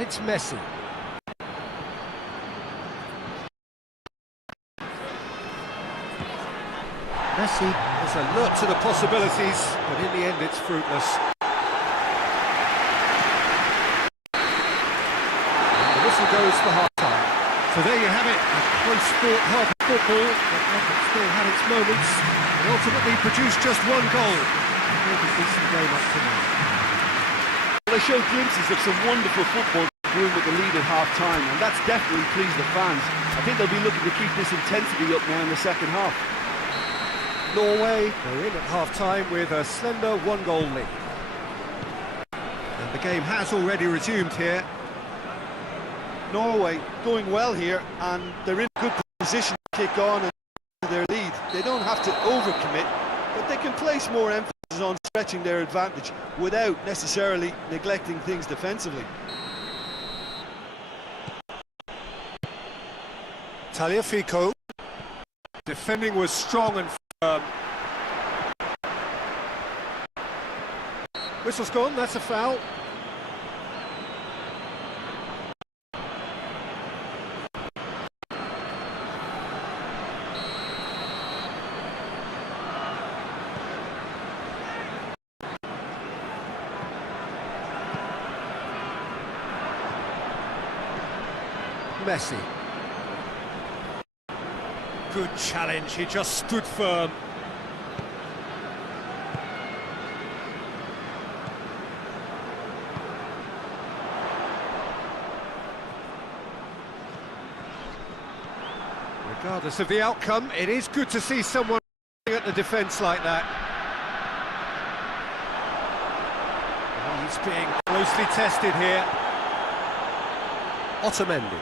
And it's Messi. Messi is alert to the possibilities, but in the end it's fruitless. And the whistle goes for half-time. So there you have it, a close-fought half of football, but one that still had its moments, and ultimately produced just one goal. A really decent game up to now. Well, they showed glimpses of some wonderful football brewing with the lead at half-time, and that's definitely pleased the fans. I think they'll be looking to keep this intensity up now in the second half. Norway, they're in at half-time with a slender one-goal lead. And the game has already resumed here. Norway going well here, and they're in good position to kick on and their lead. They don't have to overcommit, but they can place more emphasis on stretching their advantage without necessarily neglecting things defensively. Tagliafico. Defending was strong and firm. Whistle's gone, that's a foul. Messi. Good challenge, he just stood firm. Regardless of the outcome, it is good to see someone at the defence like that. He's being closely tested here. Otamendi.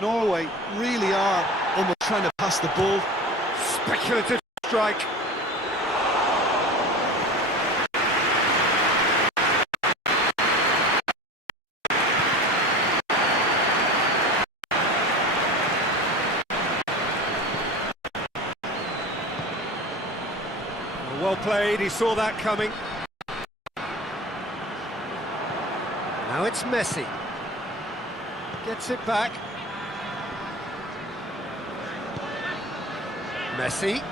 Norway really are almost trying to pass the ball. Speculative strike. Well played, he saw that coming. Now it's Messi. Gets it back. Messi.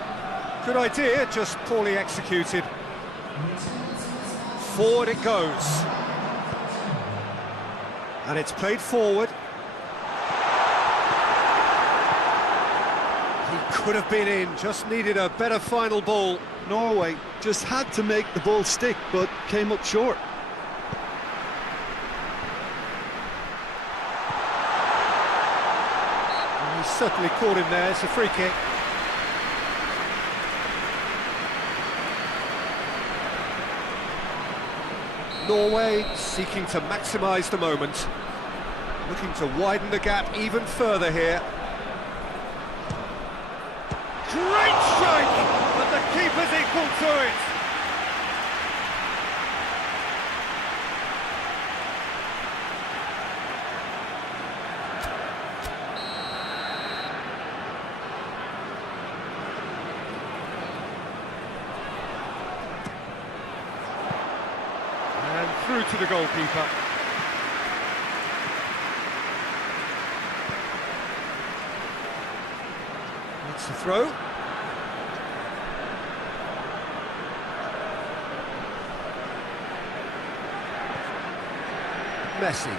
Good idea, just poorly executed. Forward it goes. And it's played forward. He could have been in, just needed a better final ball. Norway just had to make the ball stick, but came up short. And he certainly caught him there, it's a free kick. Norway seeking to maximise the moment, looking to widen the gap even further here. Great strike, but the keeper's equal to it. And through to the goalkeeper. That's the throw. Messi.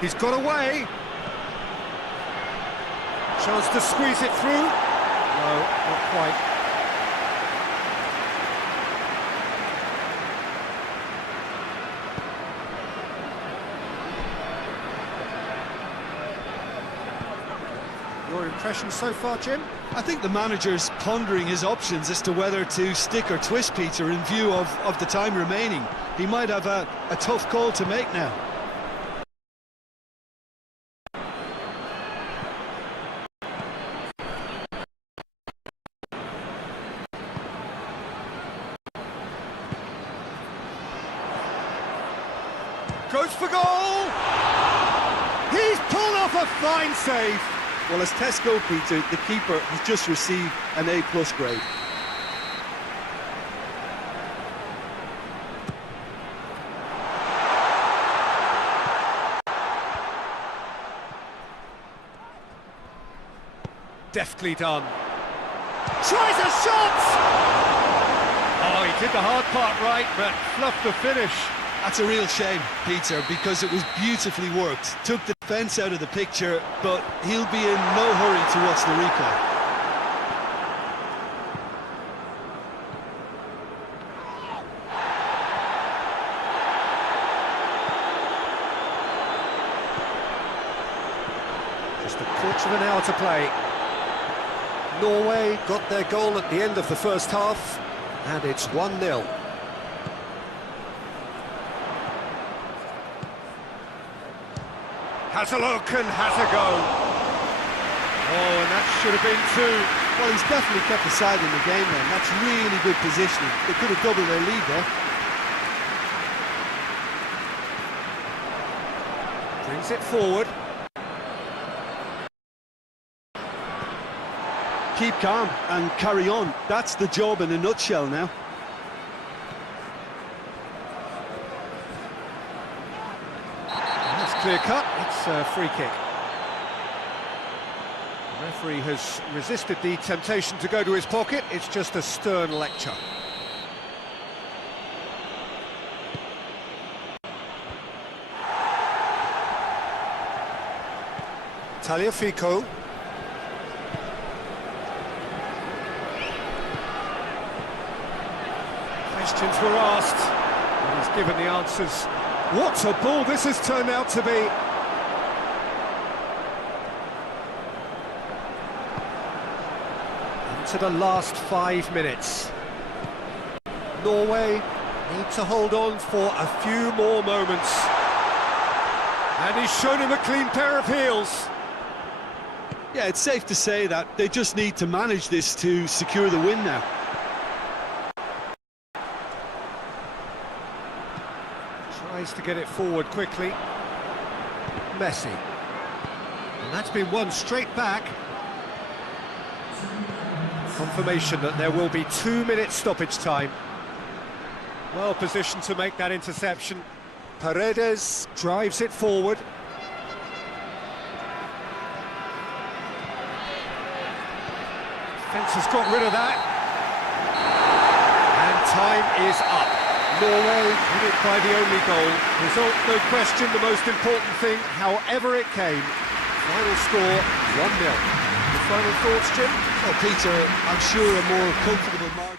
He's got away. Chance to squeeze it through. No, not quite. Your impression so far, Jim? I think the manager's pondering his options as to whether to stick or twist Peter in view of the time remaining. He might have a tough call to make now. Goes for goal! He's pulled off a fine save! Well, as tests go, Peter, the keeper has just received an A+ grade. Deftly done. Tries a shot! Oh, he did the hard part right, but fluffed the finish. That's a real shame, Peter, because it was beautifully worked. Took the defence out of the picture, but he'll be in no hurry to watch the replay. Just a quarter of an hour to play. Norway got their goal at the end of the first half, and it's 1-0. Has a look and has a go. Oh, and that should have been two. Well, he's definitely kept the side in the game then. That's really good positioning. They could have doubled their lead there. Brings it forward. Keep calm and carry on. That's the job in a nutshell now. That's clear cut. It's a free kick. The referee has resisted the temptation to go to his pocket. It's just a stern lecture. Tagliafico. Questions were asked, and he's given the answers. What a ball this has turned out to be! Into the last 5 minutes. Norway need to hold on for a few more moments. And he's shown him a clean pair of heels. Yeah, it's safe to say that they just need to manage this to secure the win now. Tries to get it forward quickly. Messi. And that's been won straight back. Confirmation that there will be 2 minutes stoppage time. Well positioned to make that interception. Paredes drives it forward. Defence has got rid of that. And time is up. Norway win it by the only goal. Result, no question, the most important thing, however it came. Final score, 1-0. Your final thoughts, Jim? Oh, Peter, I'm sure a more comfortable margin.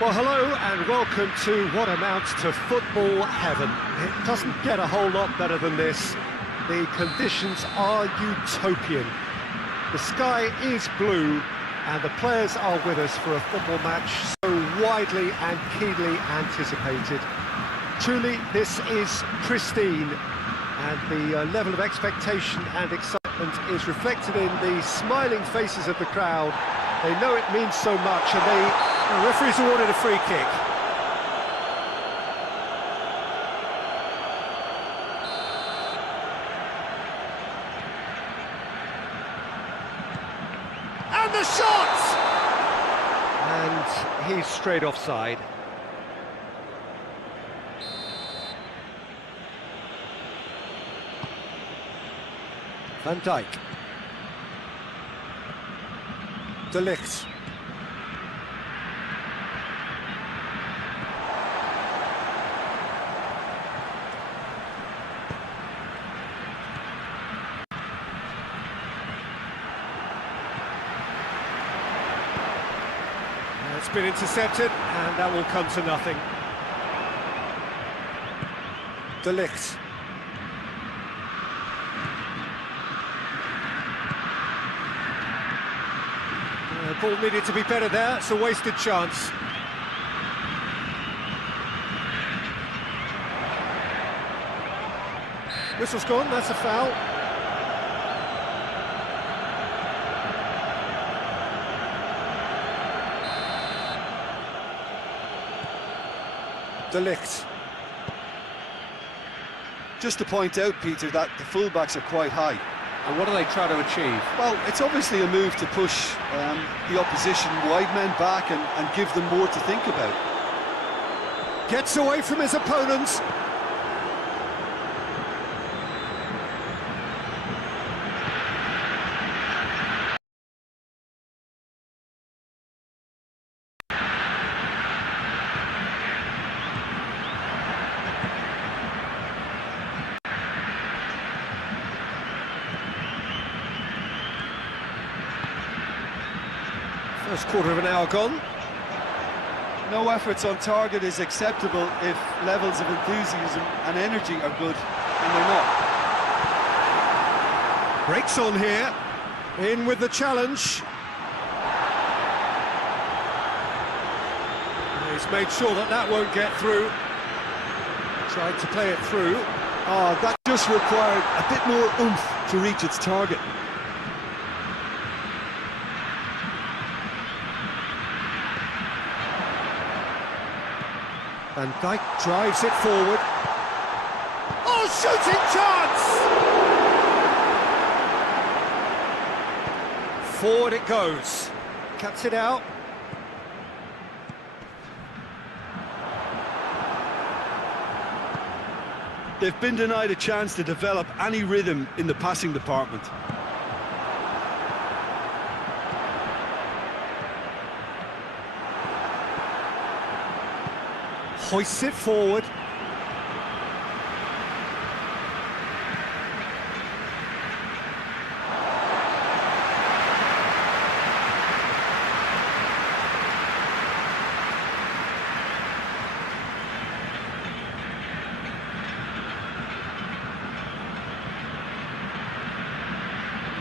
Well, hello and welcome to what amounts to football heaven. It doesn't get a whole lot better than this. The conditions are utopian. The sky is blue and the players are with us for a football match so widely and keenly anticipated. Truly, this is pristine, and the level of expectation and excitement is reflected in the smiling faces of the crowd. They know it means so much, and the referee's awarded a free kick. And the shot! And he's straight offside. Van Dijk. De Ligt. It's been intercepted, and that will come to nothing. De Ligt. The ball needed to be better there, it's a wasted chance. Whistle's gone, that's a foul. De Ligt. Just to point out, Peter, that the fullbacks are quite high. And what are they trying to achieve? Well, it's obviously a move to push the opposition wide men back and give them more to think about. Gets away from his opponents. First quarter of an hour gone. No efforts on target is acceptable if levels of enthusiasm and energy are good, and they're not. Breaks on here. In with the challenge. He's made sure that that won't get through. Tried to play it through. Oh, that just required a bit more oomph to reach its target. Van Dijk drives it forward. Oh, shooting chance! Forward it goes. Cuts it out. They've been denied a chance to develop any rhythm in the passing department. Hoists it forward.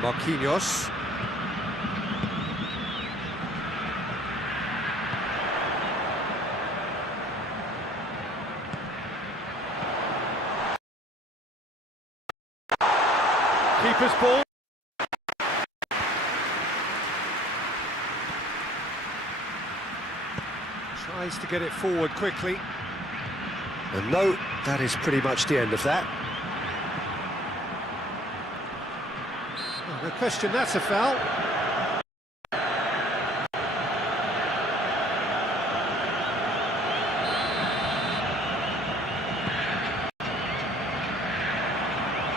Marquinhos. Keeper's ball. Tries to get it forward quickly. And no, that is pretty much the end of that. No question, that's a foul.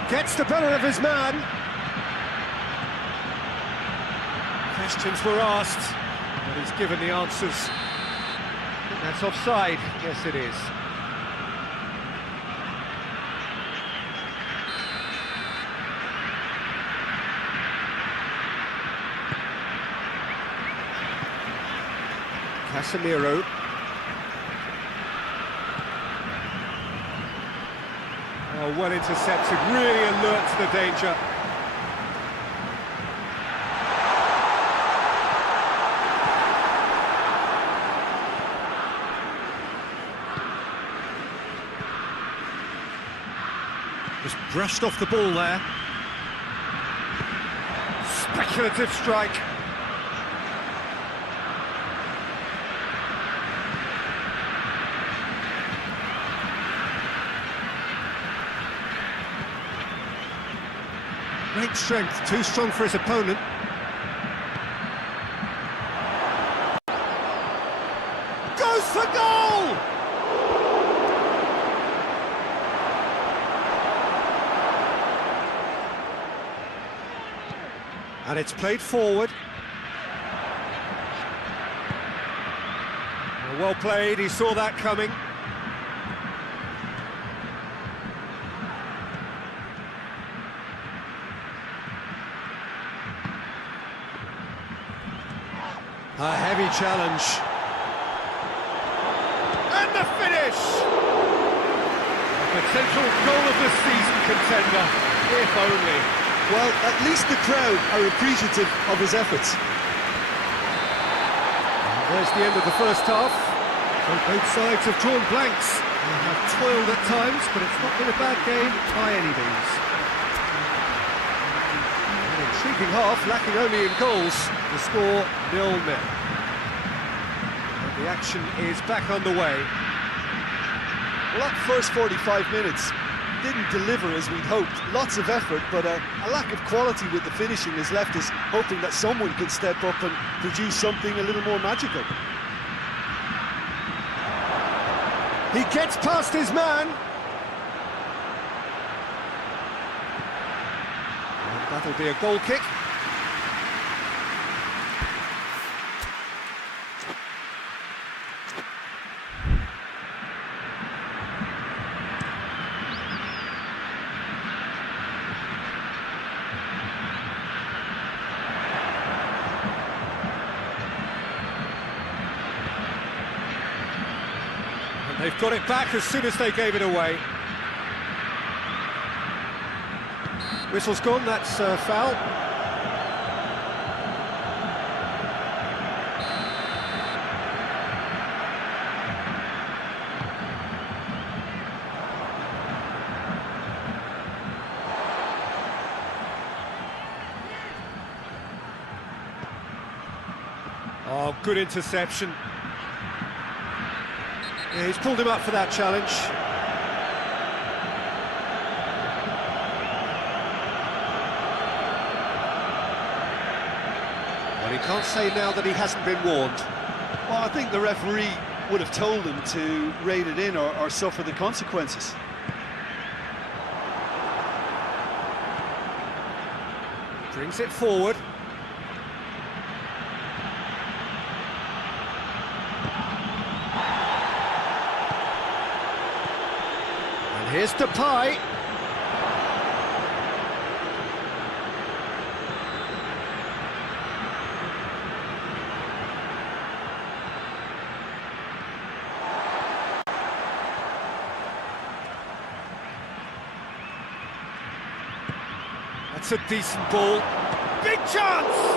Gets the better of his man. Questions were asked, but he's given the answers. I think that's offside. Yes, it is. Casemiro. Oh, well intercepted, really alert to the danger. Just brushed off the ball there. Speculative strike. Great strength, too strong for his opponent. Goes for goal! And it's played forward. Well played, he saw that coming. A heavy challenge. And the finish! A potential goal of the season contender, if only. Well, at least the crowd are appreciative of his efforts. And there's the end of the first half. So both sides have drawn blanks. They have toiled at times, but it's not been a bad game by any means. An intriguing half, lacking only in goals. The score 0-0. And the action is back underway. Well, that first 45 minutes didn't deliver as we'd hoped. Lots of effort, but a lack of quality with the finishing has left us hoping that someone can step up and produce something a little more magical. He gets past his man. And that'll be a goal kick. They've got it back as soon as they gave it away. Whistle's gone, that's foul. Oh, good interception. Yeah, he's pulled him up for that challenge. Well, he can't say now that he hasn't been warned. Well, I think the referee would have told him to rate it in or suffer the consequences. Brings it forward. Here's Depay. That's a decent ball. Big chance!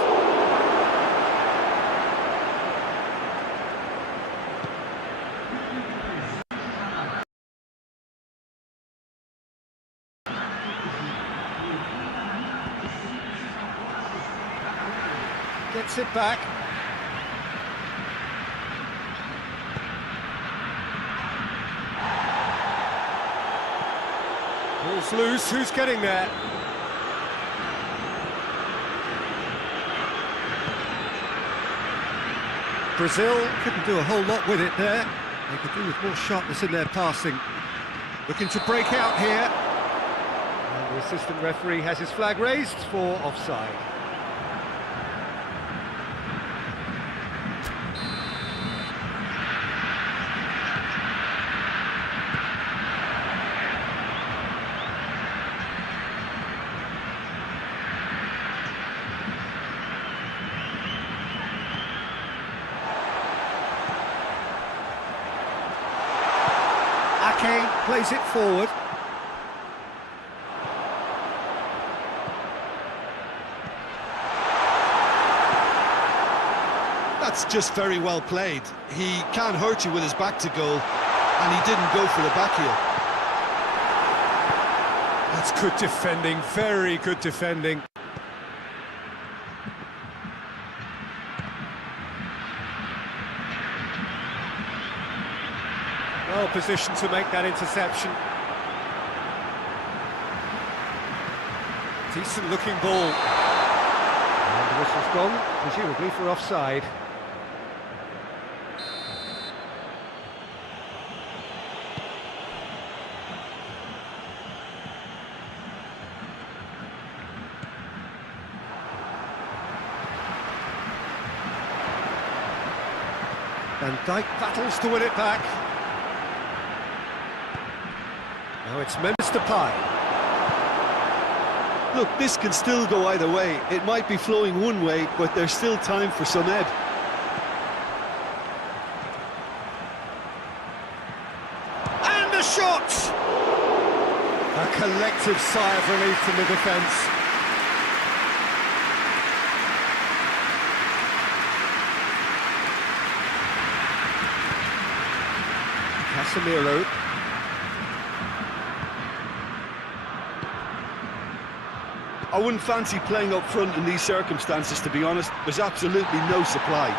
Gets it back. Ball's loose, who's getting there? Brazil couldn't do a whole lot with it there. They could do with more sharpness in their passing. Looking to break out here. And the assistant referee has his flag raised for offside. Ake plays it forward. just very well played. He can't hurt you with his back to goal, and he didn't go for the back heel. That's good defending, very good defending. Well positioned to make that interception. Decent looking ball. And the whistle's gone, presumably for offside. Van Dijk battles to win it back. Now it's Memphis Depay. Look, this can still go either way. It might be flowing one way, but there's still time for some ebb. And a shot! A collective sigh of relief from the defence. Casemiro. I wouldn't fancy playing up front in these circumstances, to be honest. There's absolutely no supply.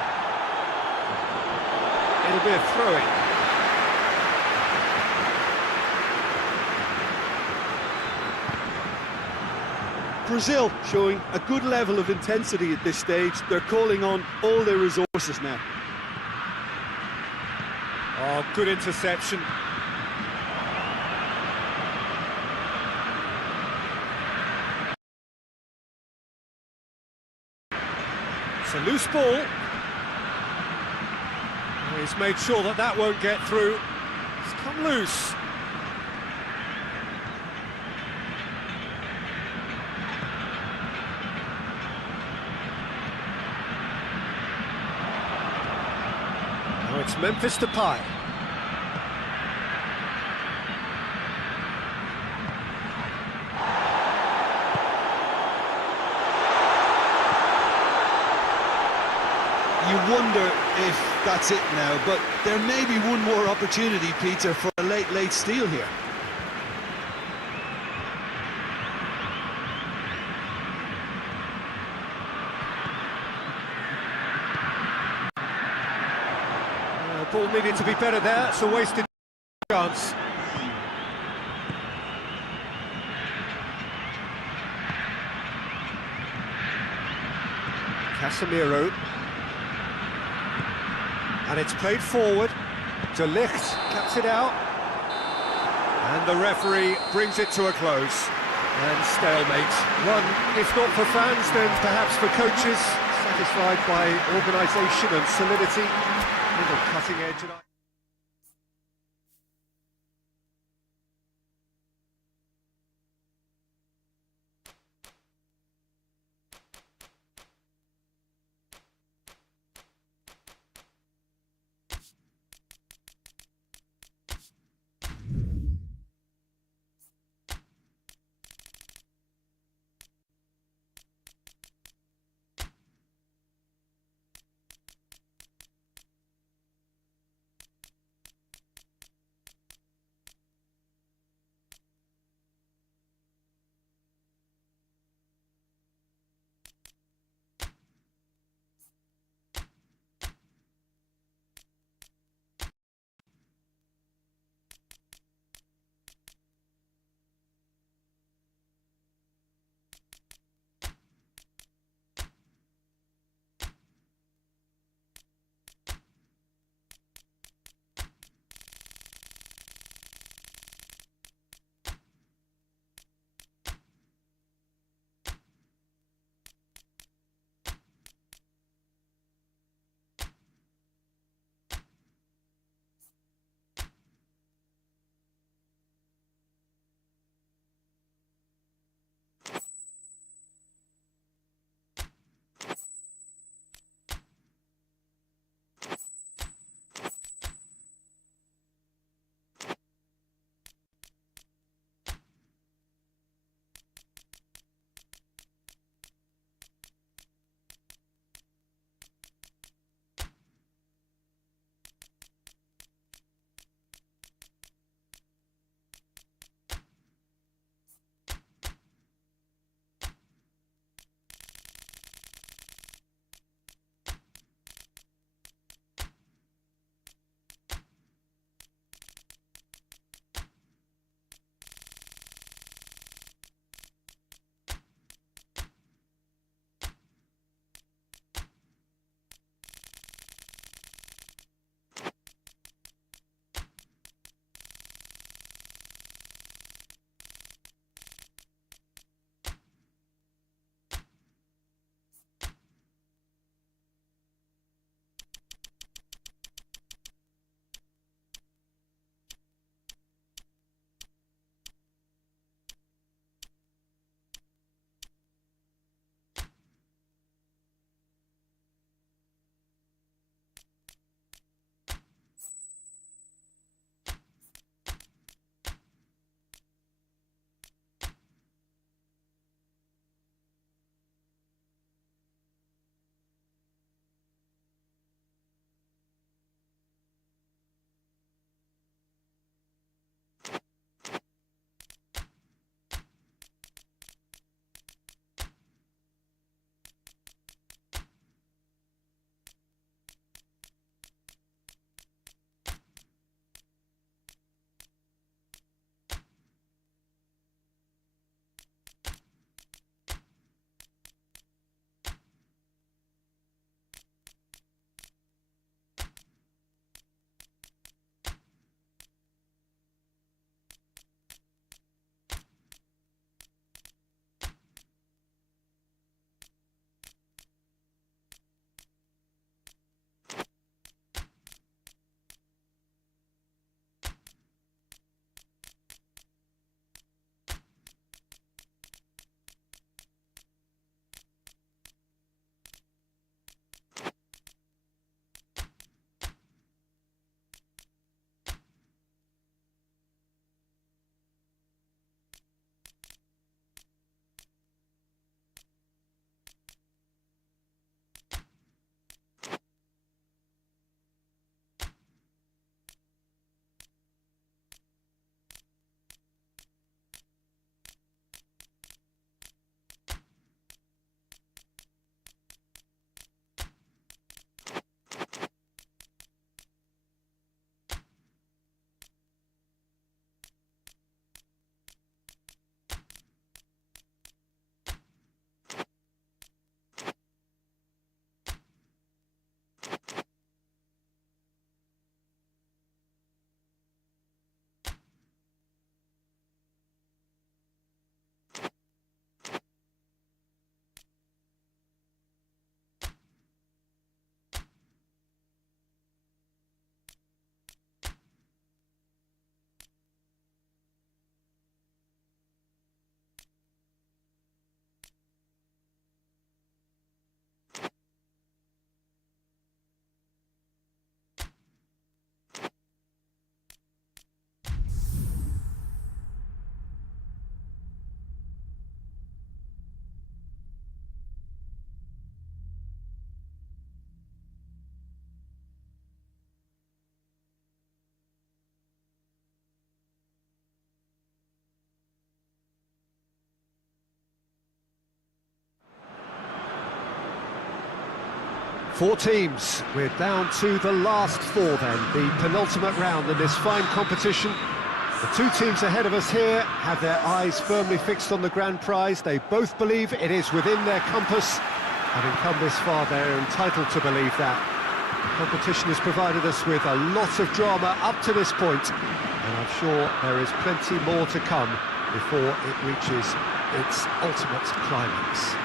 It'll be a throw-in. Brazil showing a good level of intensity at this stage. They're calling on all their resources now. Oh, good interception. It's a loose ball. Oh, he's made sure that that won't get through. It's come loose. Now it's Memphis Depay. You wonder if that's it now, but there may be one more opportunity, Peter, for a late steal here. Ball needed to be better there, it's a wasted chance. Casemiro. And it's played forward. De Ligt caps it out. And the referee brings it to a close. And stalemate. One, if not for fans, then perhaps for coaches, satisfied by organisation and solidity. Little cutting edge tonight. Four teams. We're down to the last four then, the penultimate round in this fine competition. The two teams ahead of us here have their eyes firmly fixed on the grand prize. They both believe it is within their compass. Having come this far, they're entitled to believe that. The competition has provided us with a lot of drama up to this point, and I'm sure there is plenty more to come before it reaches its ultimate climax.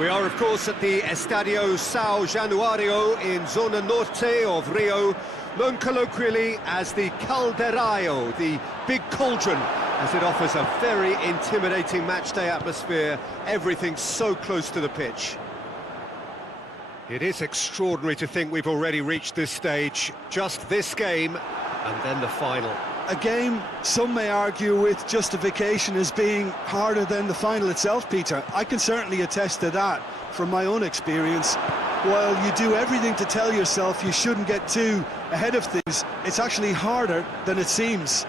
We are, of course, at the Estadio São Januário in Zona Norte of Rio, known colloquially as the Caldeirão, the Big Cauldron, as it offers a very intimidating matchday atmosphere, everything so close to the pitch. It is extraordinary to think we've already reached this stage, just this game, and then the final. A game some may argue with justification as being harder than the final itself, Peter. I can certainly attest to that from my own experience. While you do everything to tell yourself you shouldn't get too ahead of things, it's actually harder than it seems.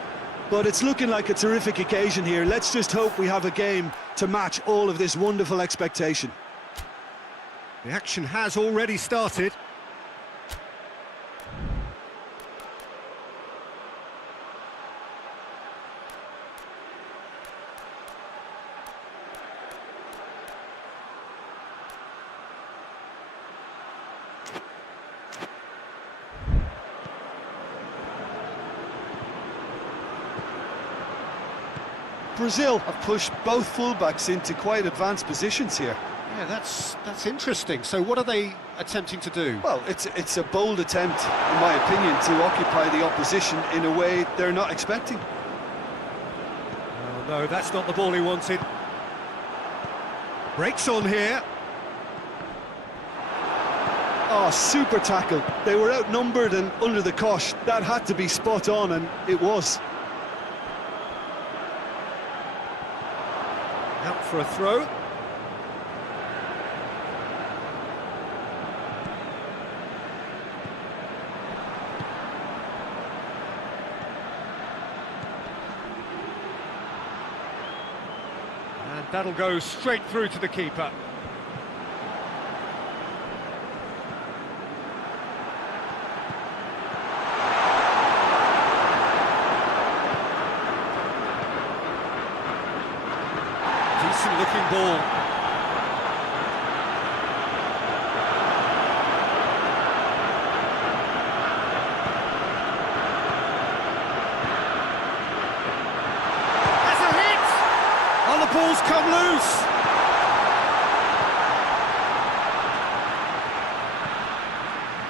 But it's looking like a terrific occasion here. Let's just hope we have a game to match all of this wonderful expectation. The action has already started. Brazil have pushed both fullbacks into quite advanced positions here. Yeah, that's interesting. So what are they attempting to do? Well, it's a bold attempt, in my opinion, to occupy the opposition in a way they're not expecting. Oh, no, that's not the ball he wanted. Breaks on here. Oh, super tackle. They were outnumbered and under the cosh. That had to be spot on, and it was. Out for a throw. And that'll go straight through to the keeper. Decent-looking ball. Has a hit! Oh, the ball's come loose!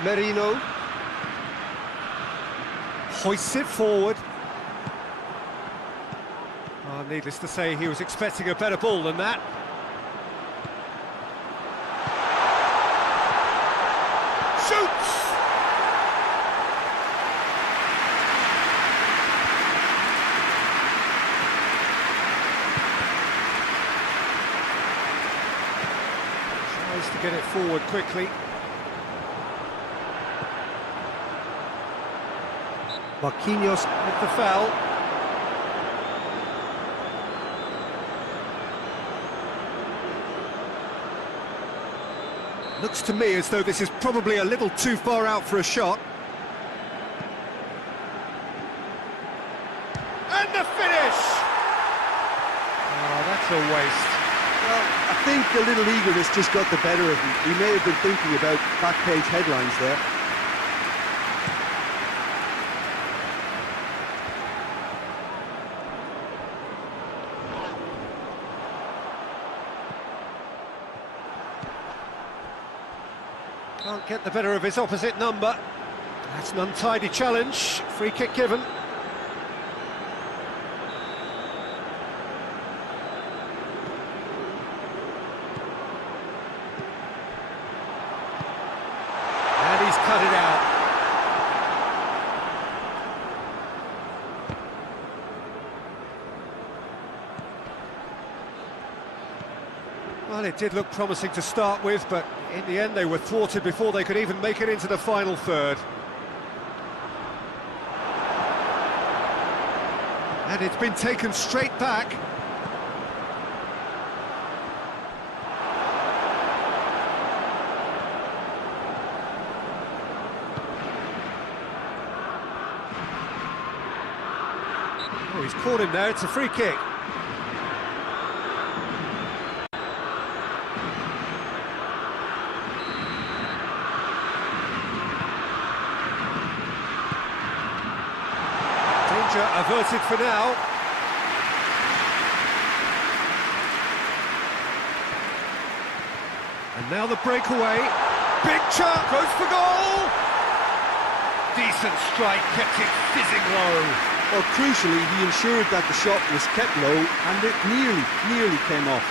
Merino hoists it forward. Oh, needless to say, he was expecting a better ball than that. Shoots! Tries to get it forward quickly. Marquinhos with the foul. Looks to me as though this is probably a little too far out for a shot. And the finish! Oh, that's a waste. Well, I think a little eagerness just got the better of him. He may have been thinking about back-page headlines there. Can't get the better of his opposite number. That's an untidy challenge. Free kick given. And he's cut it out. Well, it did look promising to start with, but in the end they were thwarted before they could even make it into the final third. And it's been taken straight back. Oh, he's caught him there, it's a free kick. Danger averted for now. And now the breakaway. Big chance, goes for goal! Decent strike, kept it fizzing low. Well, crucially, he ensured that the shot was kept low and it nearly came off.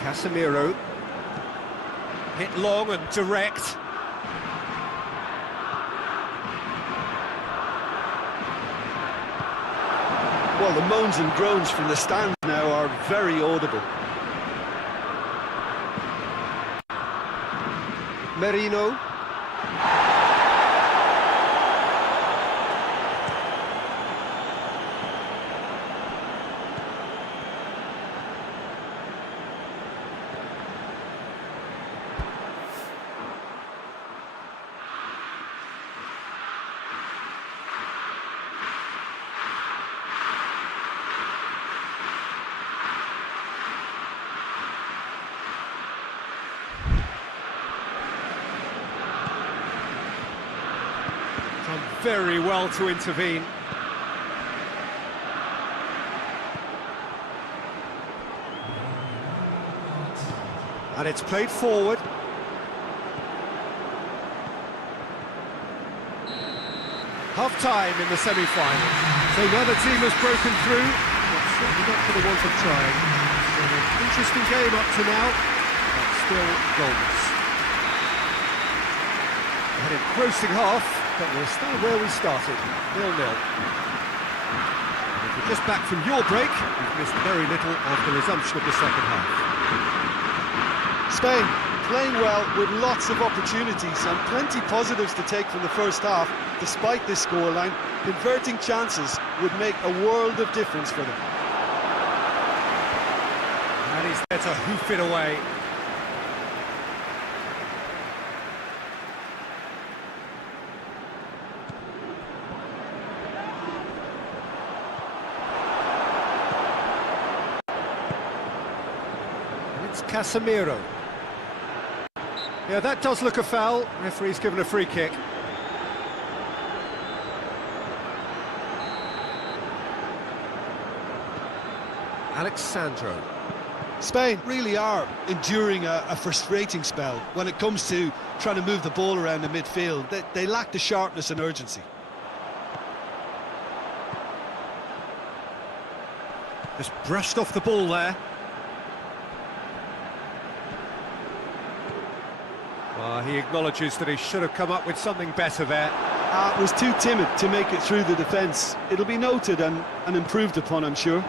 Casemiro. Hit long and direct. Well, the moans and groans from the stands now are very audible. Merino. Done very well to intervene. And it's played forward. Half-time in the semi-final. So neither team has broken through, but certainly not for the want of trying. So an interesting game up to now, but still goalless. We had an engrossing half, but we're still where we started, 0-0. If you're just back from your break, you've missed very little of the resumption of the second half. Spain playing well with lots of opportunities and plenty positives to take from the first half. Despite this scoreline, converting chances would make a world of difference for them. And he's there to hoof it away. And it's Casemiro. Yeah, that does look a foul. Referee's given a free kick. Alexandro. Spain really are enduring a frustrating spell when it comes to trying to move the ball around the midfield. They lack the sharpness and urgency. Just brushed off the ball there. Well, he acknowledges that he should have come up with something better there. Was too timid to make it through the defence. It'll be noted and improved upon, I'm sure.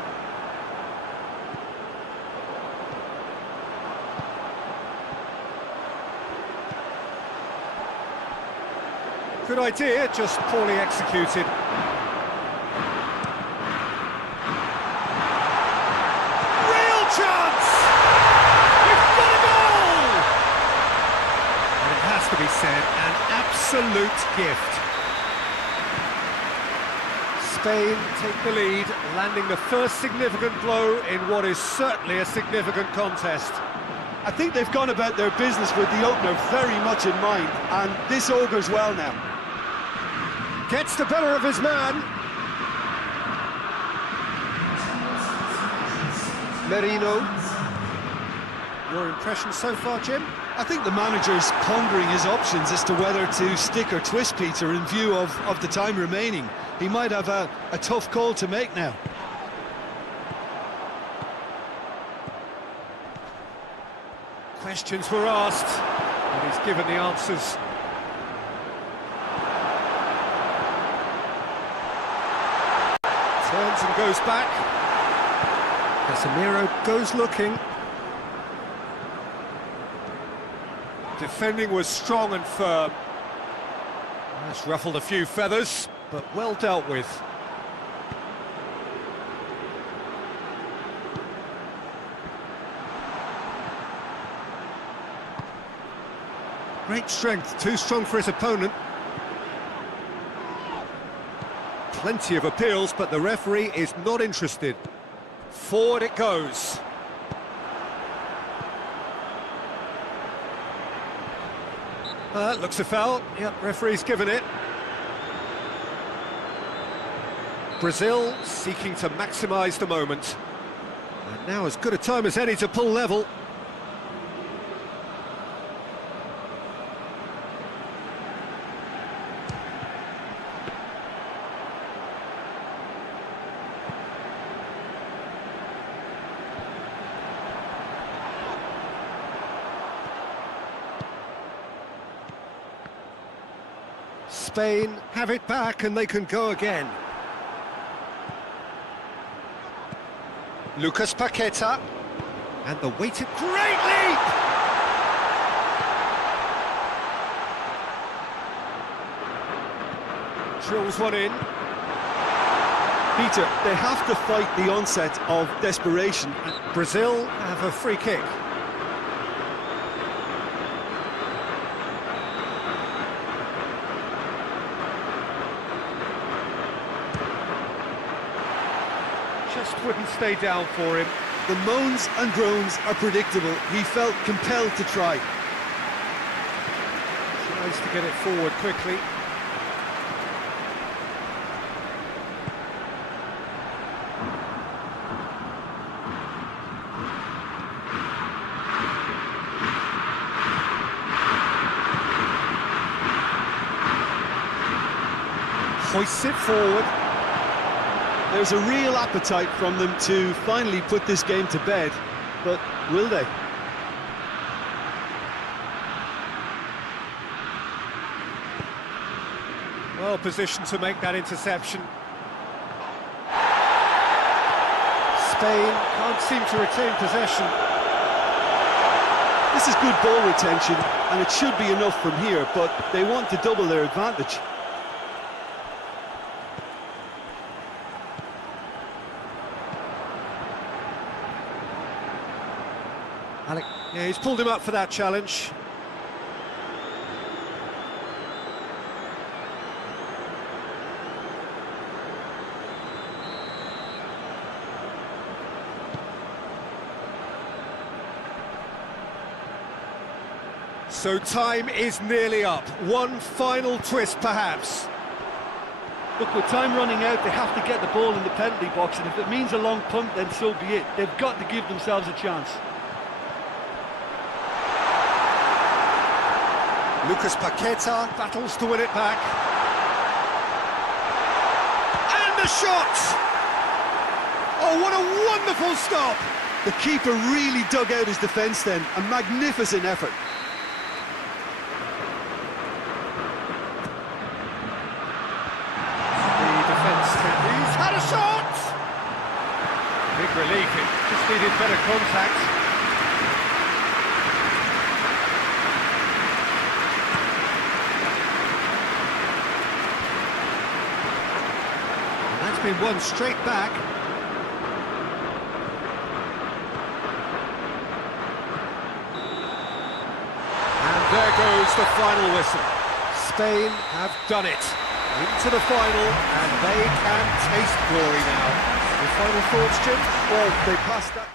Good idea, just poorly executed. Real chance! We've got a goal! And it has to be said, an absolute gift. Spain take the lead, landing the first significant blow in what is certainly a significant contest. I think they've gone about their business with the opener very much in mind, and this augurs well now. Gets the better of his man. Merino. Your impression so far, Jim? I think the manager's pondering his options as to whether to stick or twist Peter in view of the time remaining. He might have a tough call to make now. Questions were asked, and he's given the answers. Turns and goes back. Casemiro goes looking. Defending was strong and firm. That's ruffled a few feathers, but well dealt with. Great strength, too strong for his opponent. Plenty of appeals, but the referee is not interested. Forward it goes. Looks a foul. Yep, referee's given it. Brazil seeking to maximise the moment. And now as good a time as any to pull level. Spain have it back and they can go again. Lucas Paqueta, and the weighted great leap! Drills one in. Peter, they have to fight the onset of desperation. Brazil have a free kick. Just wouldn't stay down for him. The moans and groans are predictable. He felt compelled to try. Tries to get it forward quickly. Hoists it forward. There's a real appetite from them to finally put this game to bed, but will they? Well positioned to make that interception. Spain can't seem to retain possession. This is good ball retention, and it should be enough from here, but they want to double their advantage. Yeah, he's pulled him up for that challenge. So time is nearly up. One final twist, perhaps. Look, with time running out, they have to get the ball in the penalty box, and if it means a long punt, then so be it. They've got to give themselves a chance. Lucas Paqueta battles to win it back. And the shot! Oh, what a wonderful stop! The keeper really dug out his defence then. A magnificent effort. The defence he's had a shot! Big relief, it just needed better contact. Been one straight back. And there goes the final whistle. Spain have done it. Into the final, and they can taste glory now. The final thoughts, Jim? Well, they passed that.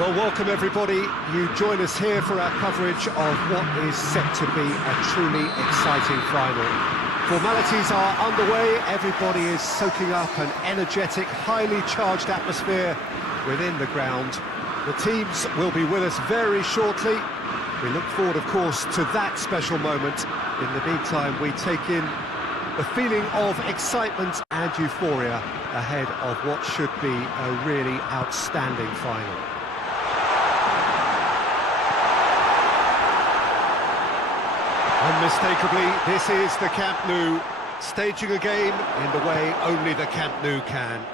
Well, welcome everybody. You join us here for our coverage of what is set to be a truly exciting final. Formalities are underway, everybody is soaking up an energetic, highly charged atmosphere within the ground. The teams will be with us very shortly. We look forward, of course, to that special moment. In the meantime, we take in the feeling of excitement and euphoria ahead of what should be a really outstanding final. Unmistakably, this is the Camp Nou, staging a game in the way only the Camp Nou can.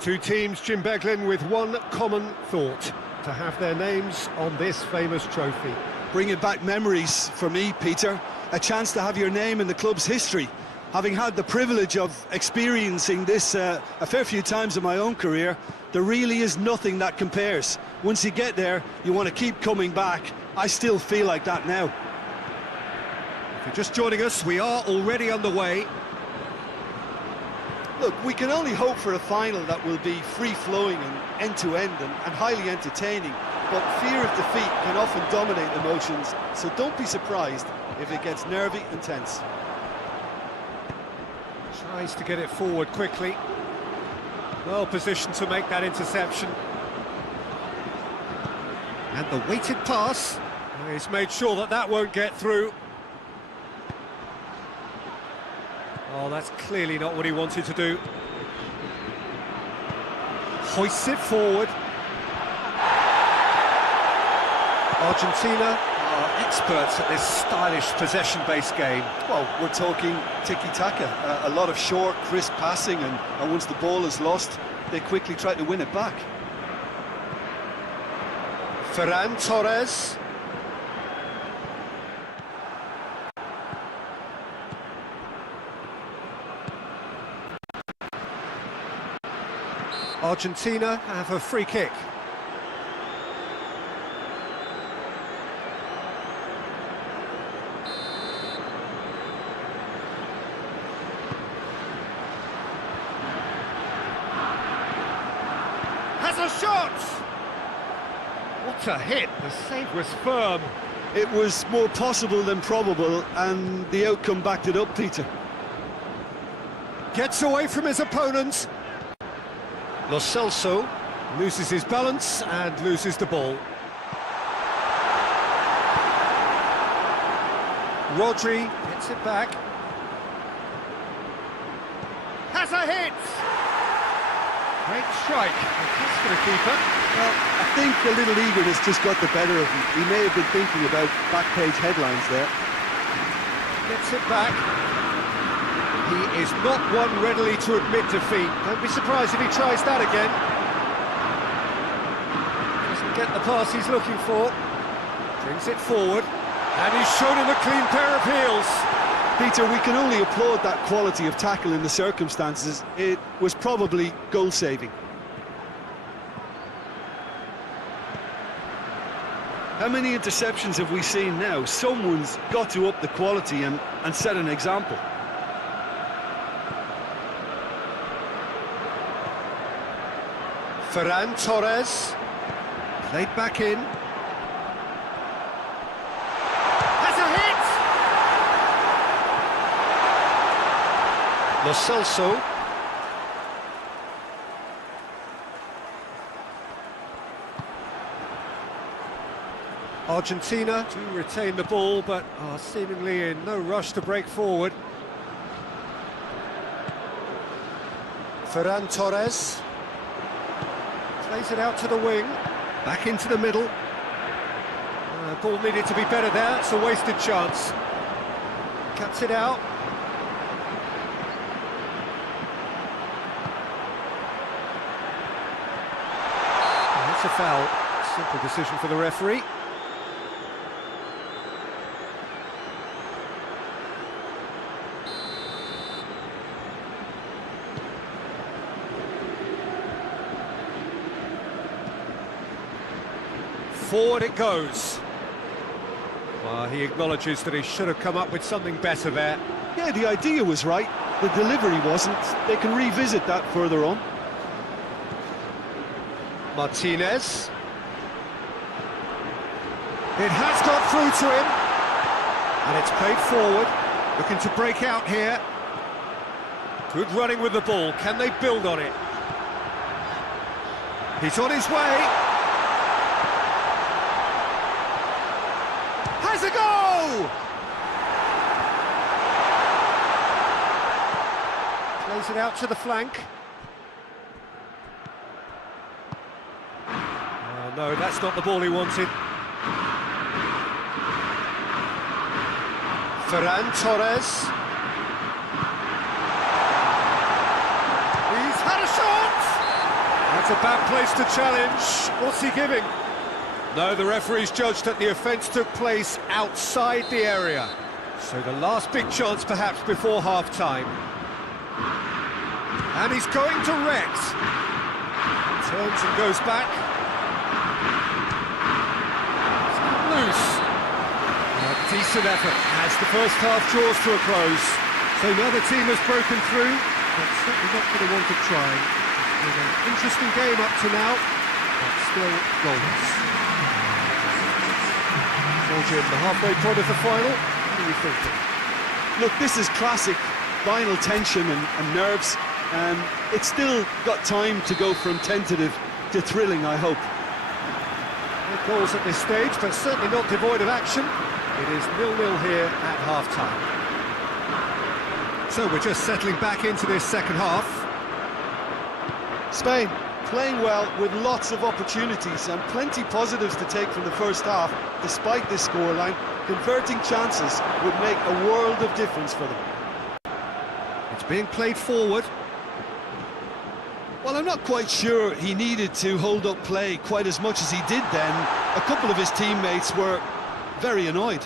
Two teams, Jim Beglin, with one common thought: to have their names on this famous trophy. Bringing back memories for me, Peter. A chance to have your name in the club's history. Having had the privilege of experiencing this a fair few times in my own career, there really is nothing that compares. Once you get there, you want to keep coming back. I still feel like that now. If you're just joining us, we are already underway. Look, we can only hope for a final that will be free-flowing and end-to-end and highly entertaining, but fear of defeat can often dominate emotions, so don't be surprised if it gets nervy and tense. Tries to get it forward quickly. Well positioned to make that interception. And the weighted pass. He's made sure that that won't get through. Oh, that's clearly not what he wanted to do. Hoists it forward. Argentina are experts at this stylish possession-based game. Well, we're talking tiki-taka, a lot of short, crisp passing, and once the ball is lost, they quickly try to win it back. Ferran Torres. Argentina have a free kick. Has a shot! What a hit! The save was firm. It was more possible than probable, and the outcome backed it up, Peter. Gets away from his opponent. Lo Celso loses his balance and loses the ball. Rodri gets it back. Has a hit! Great strike. That's for the keeper. Well, I think a little eagerness just got the better of him. He may have been thinking about back-page headlines there. Gets it back. He is not one readily to admit defeat. Don't be surprised if he tries that again. Doesn't get the pass he's looking for. Brings it forward. And he's shown him a clean pair of heels. Peter, we can only applaud that quality of tackle in the circumstances. It was probably goal-saving. How many interceptions have we seen now? Someone's got to up the quality and set an example. Ferran Torres. Played back in. Has a hit! Lo Celso. Argentina do retain the ball, but are seemingly in no rush to break forward. Ferran Torres. Plays it out to the wing, back into the middle. Ball needed to be better there, it's a wasted chance. Cuts it out. And that's a foul. Simple decision for the referee. Forward it goes. Well, he acknowledges that he should have come up with something better there. Yeah, the idea was right, the delivery wasn't. They can revisit that further on. Martinez. It has got through to him. And it's played forward. Looking to break out here. Good running with the ball. Can they build on it? He's on his way. Has a go! Plays it out to the flank. Oh, no, that's not the ball he wanted. Ferran Torres. He's had a shot! That's a bad place to challenge. What's he giving? No, the referee's judged that the offence took place outside the area. So the last big chance perhaps before half-time. And he's going direct. Turns and goes back. It's loose. A decent effort as the first half draws to a close. So the other team has broken through, but certainly not going to want to try. It's been an interesting game up to now, but still goalless. So Jim, the halfway point of the final, what are you thinking? Look, this is classic final tension and nerves. It's still got time to go from tentative to thrilling, I hope. No goals at this stage, but certainly not devoid of action. It is 0-0 here at half-time. So we're just settling back into this second half. Spain playing well with lots of opportunities and plenty positives to take from the first half. Despite this scoreline, converting chances would make a world of difference for them. It's being played forward. Well, I'm not quite sure he needed to hold up play quite as much as he did then. A couple of his teammates were very annoyed.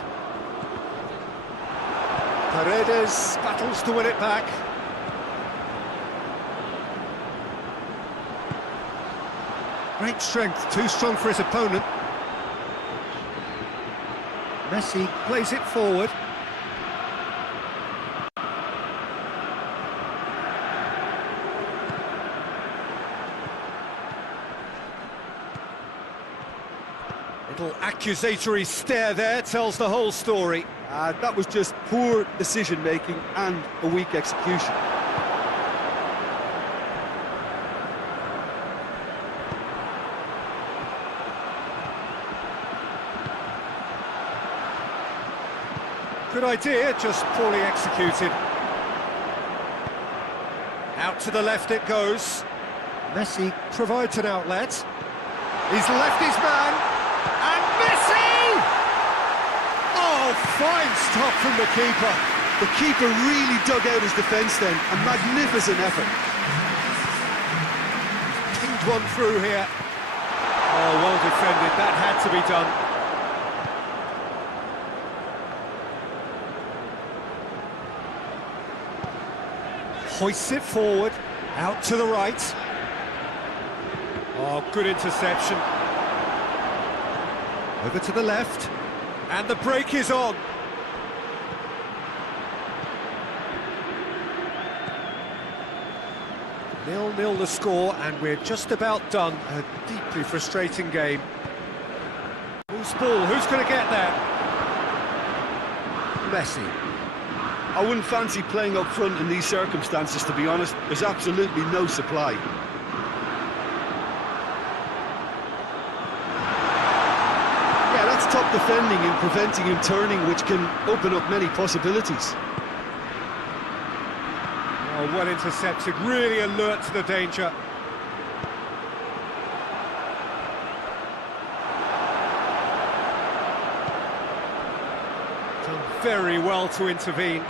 Paredes battles to win it back. Great strength, too strong for his opponent. Messi plays it forward. Little accusatory stare there tells the whole story. That was just poor decision-making and a weak execution. Good idea, just poorly executed. Out to the left it goes. Messi provides an outlet. He's left his man. And Messi! Oh, fine stop from the keeper. The keeper really dug out his defence then. A magnificent effort. Pinged one through here. Oh, well defended. That had to be done. Hoists it forward, out to the right. Oh, good interception. Over to the left, and the break is on. Nil-nil the score, and we're just about done. A deeply frustrating game. Loose ball, who's going to get there? Messi. I wouldn't fancy playing up front in these circumstances, to be honest. There's absolutely no supply. Yeah, that's top defending and preventing him turning, which can open up many possibilities. Oh, well intercepted, really alert to the danger. Done very well to intervene.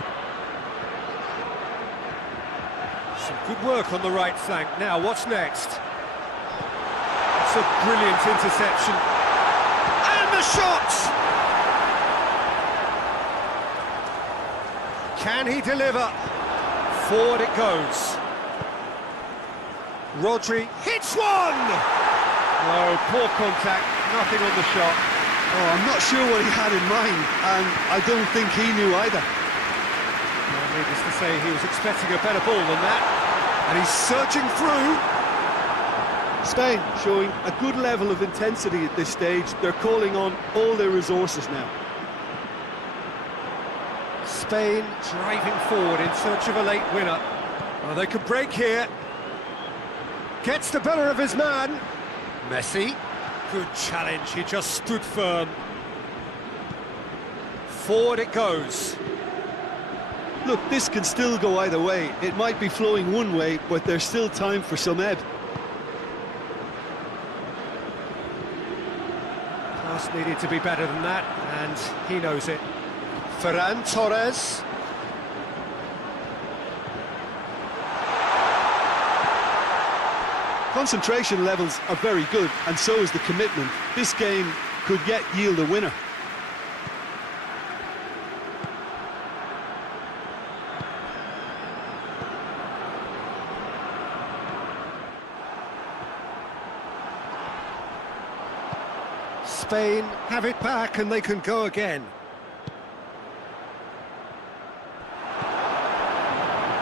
Some good work on the right flank. Now, what's next? It's a brilliant interception. And the shot! Can he deliver? Forward it goes. Rodri hits one! No, poor contact, nothing on the shot. Oh, I'm not sure what he had in mind, and I don't think he knew either. Well, needless to say, he was expecting a better ball than that. And he's surging through. Spain showing a good level of intensity at this stage. They're calling on all their resources now. Spain driving forward in search of a late winner. Well, they could break here. Gets the better of his man. Messi. Good challenge, he just stood firm. Forward it goes. Look, this can still go either way. It might be flowing one way, but there's still time for some ebb. Pass needed to be better than that, and he knows it. Ferran Torres. Concentration levels are very good, and so is the commitment. This game could yet yield a winner. Spain have it back and they can go again.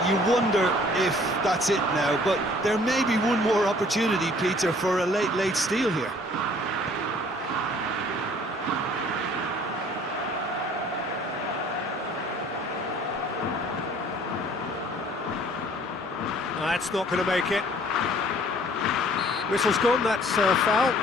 You wonder if that's it now, but there may be one more opportunity, Peter, for a late steal here. That's not going to make it. Whistle's gone, that's foul.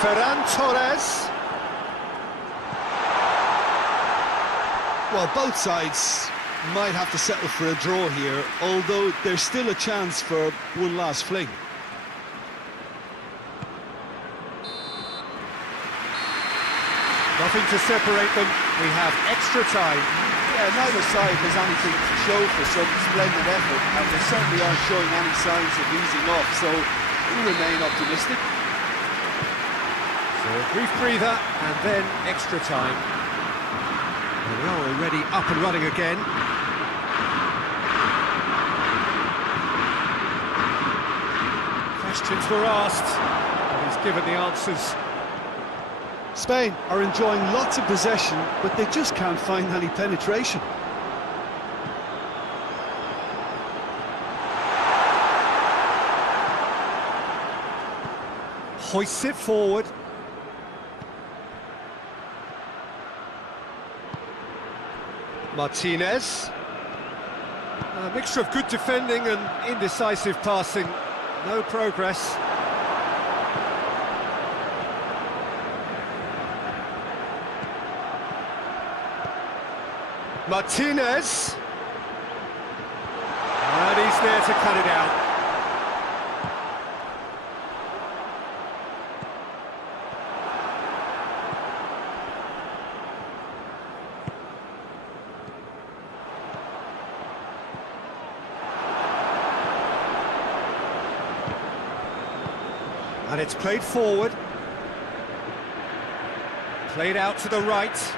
Ferran Torres. Well, both sides might have to settle for a draw here, although there's still a chance for one last fling. Nothing to separate them. We have extra time. Yeah, neither side has anything to show for some splendid effort, and they certainly aren't showing any signs of easing off, so we remain optimistic. So a brief breather and then extra time. There we are, already up and running again. Questions were asked, and he's given the answers. Spain are enjoying lots of possession, but they just can't find any penetration. Hoists it forward. Martinez. A mixture of good defending and indecisive passing. No progress. Martinez. And he's there to cut it out. And it's played forward. Played out to the right.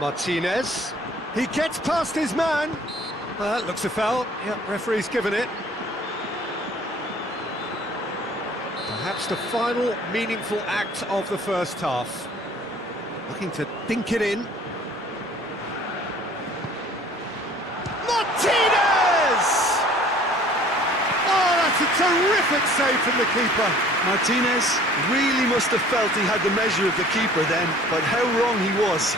Martinez. He gets past his man. That looks a foul. Yep, referee's given it. Perhaps the final meaningful act of the first half. Looking to dink it in. Martinez! Oh, that's a terrific save from the keeper. Martinez really must have felt he had the measure of the keeper then, but how wrong he was.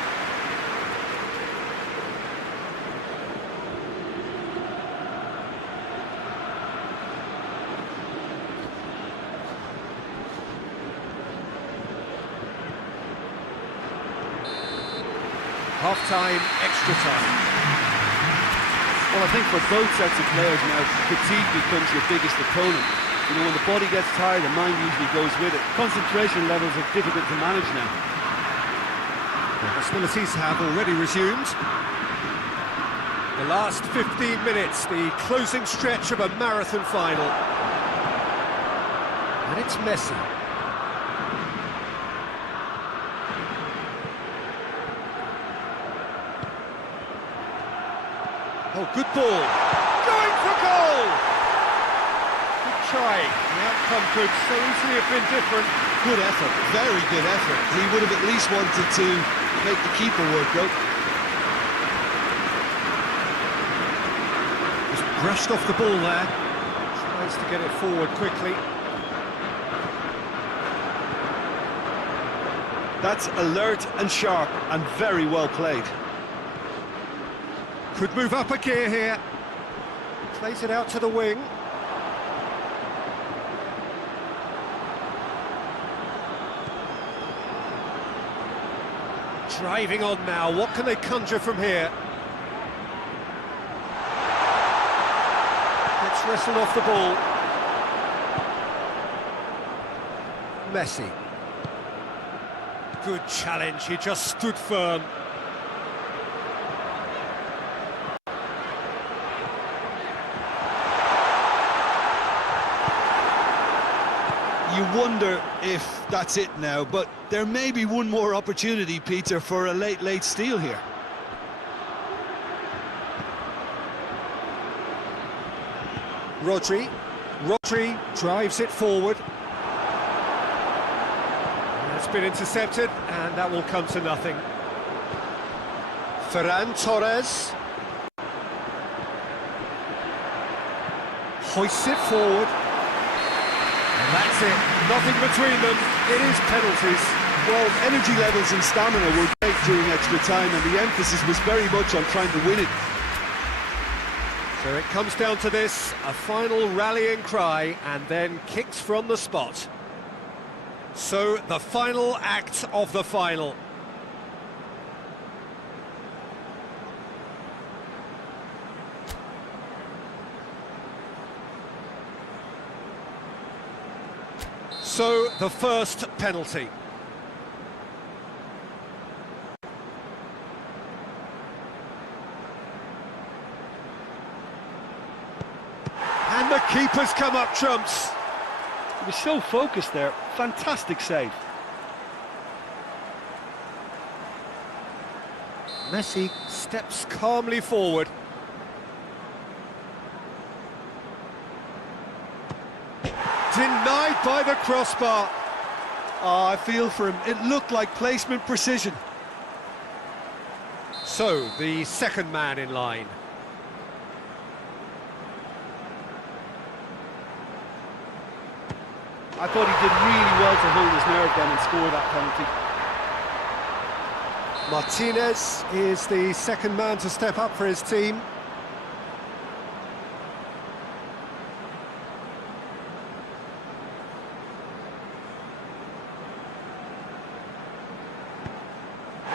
Half-time, extra time. Well, I think for both sets of players now, fatigue becomes your biggest opponent. You know, when the body gets tired, the mind usually goes with it. Concentration levels are difficult to manage now. The hostilities have already resumed. The last 15 minutes, the closing stretch of a marathon final. And it's Messi. Oh, good ball. Going for goal! Good trying. The outcome could so easily have been different. Good effort, very good effort. He would have at least wanted to make the keeper work, though. Just brushed off the ball there. Tries to get it forward quickly. That's alert and sharp and very well played. Could move up a gear here. Plays it out to the wing. Driving on now, what can they conjure from here? Gets wrestled off the ball. Messi. Good challenge, he just stood firm. You wonder if that's it now, but there may be one more opportunity, Peter, for a late steal here. Rodri drives it forward. It's been intercepted, and that will come to nothing. Ferran Torres hoists it forward. And that's it, nothing between them, it is penalties. Well, energy levels and stamina were great during extra time, and the emphasis was very much on trying to win it. So it comes down to this, a final rallying cry, and then kicks from the spot. So, the final act of the final. So, the first penalty. And the keeper's come up trumps. He was so focused there. Fantastic save. Messi steps calmly forward. Denied by the crossbar. Oh, I feel for him. It looked like placement precision. So, the second man in line. I thought he did really well to hold his nerve then and score that penalty. Martinez is the second man to step up for his team.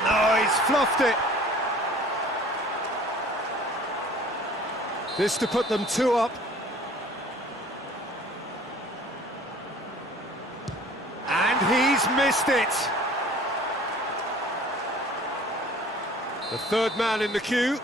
No, he's fluffed it. This to put them 2 up. And he's missed it. The third man in the queue.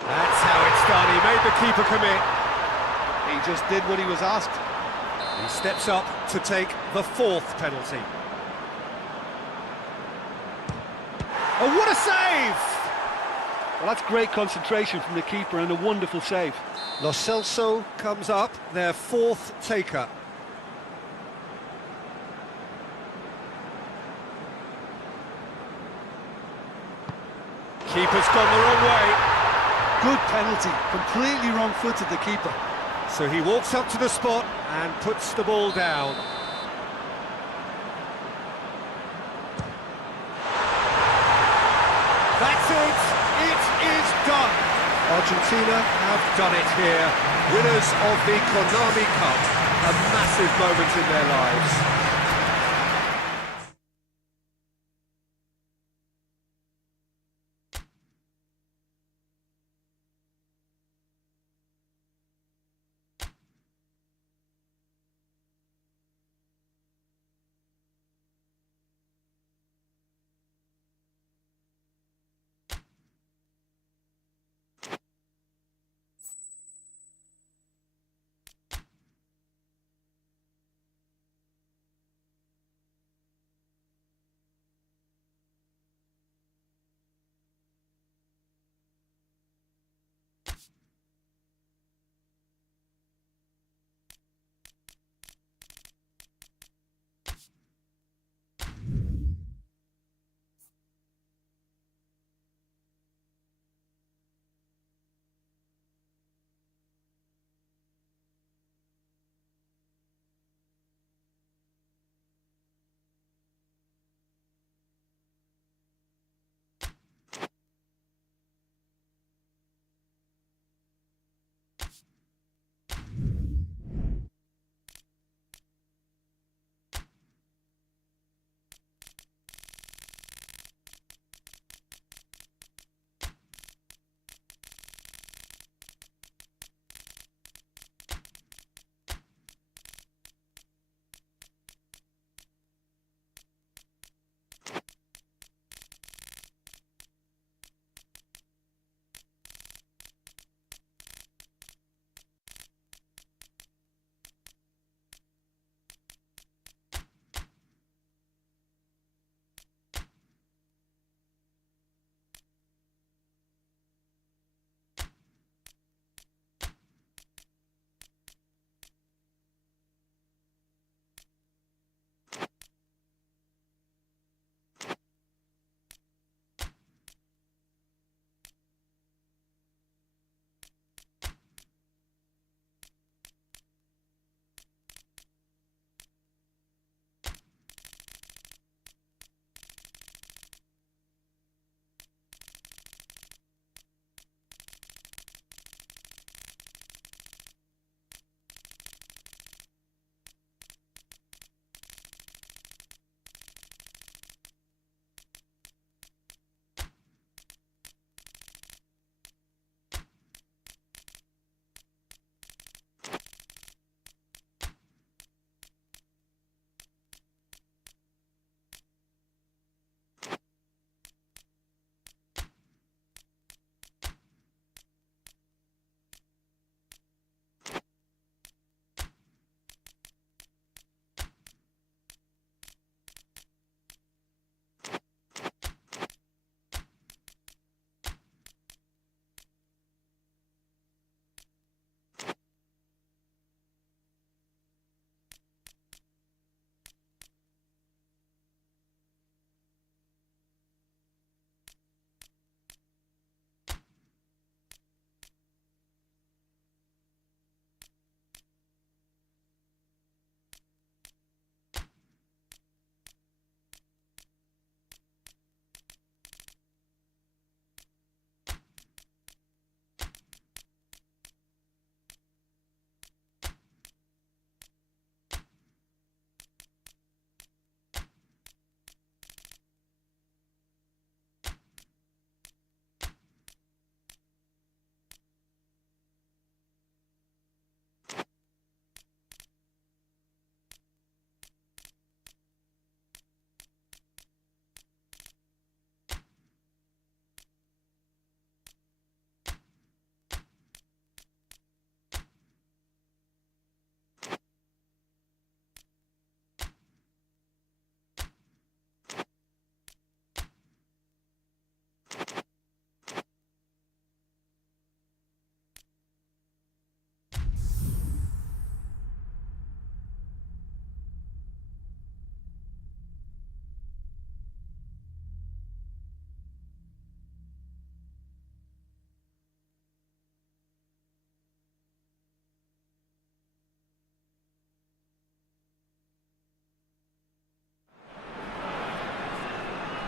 That's how it's done. He made the keeper commit. He just did what he was asked. He steps up to take the fourth penalty. Oh, what a save! Well, that's great concentration from the keeper and a wonderful save. Lo Celso comes up, their fourth taker. Keeper's gone the wrong way. Good penalty, completely wrong-footed, the keeper. So he walks up to the spot and puts the ball down. That's it! It is done! Argentina have done it here. Winners of the Konami Cup. A massive moment in their lives.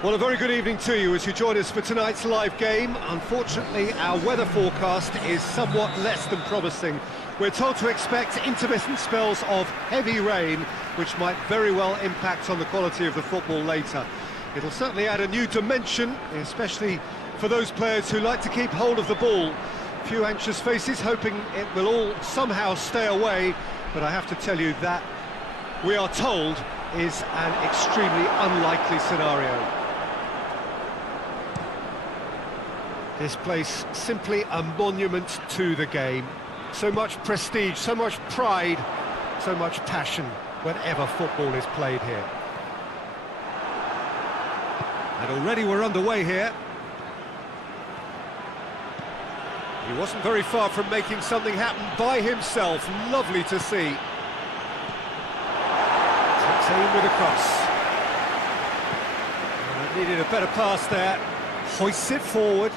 Well, a very good evening to you as you join us for tonight's live game. Unfortunately, our weather forecast is somewhat less than promising. We're told to expect intermittent spells of heavy rain, which might very well impact on the quality of the football later. It'll certainly add a new dimension, especially for those players who like to keep hold of the ball. A few anxious faces hoping it will all somehow stay away, but I have to tell you that we are told is an extremely unlikely scenario. This place simply a monument to the game. So much prestige, so much pride, so much passion whenever football is played here. And already we're underway here. He wasn't very far from making something happen by himself. Lovely to see. Takes aim with a cross. Needed a better pass there. Hoists it forward.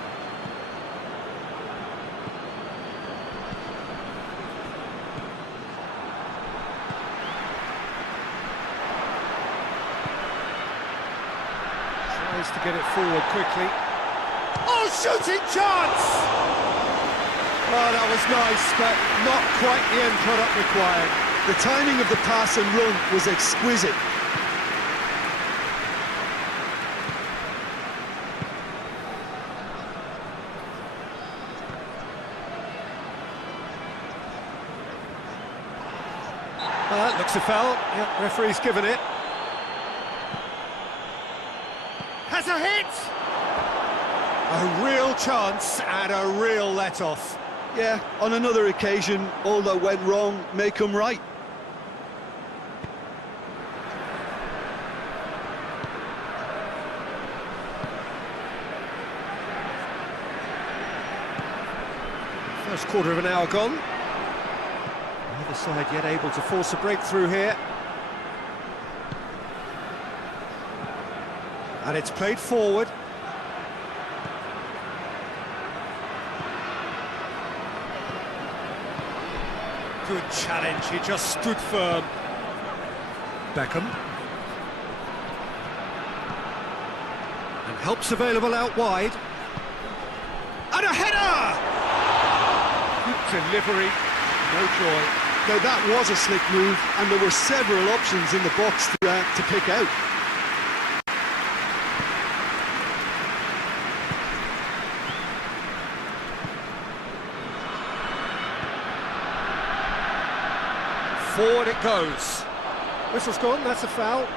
To get it forward quickly. Oh, shooting chance! Oh, that was nice, but not quite the end product required. The timing of the pass and run was exquisite. Well, that looks a foul. Yep, referee's given it. Has a hit! A real chance and a real let-off. Yeah, on another occasion, all that went wrong may come right. First quarter of an hour gone. Neither side yet able to force a breakthrough here. And it's played forward. Good challenge, he just stood firm. Beckham. And help's available out wide. And a header! Good delivery, no joy. Now that was a slick move, and there were several options in the box to pick out. Forward it goes. Whistle's gone, that's a foul.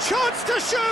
Chance to shoot!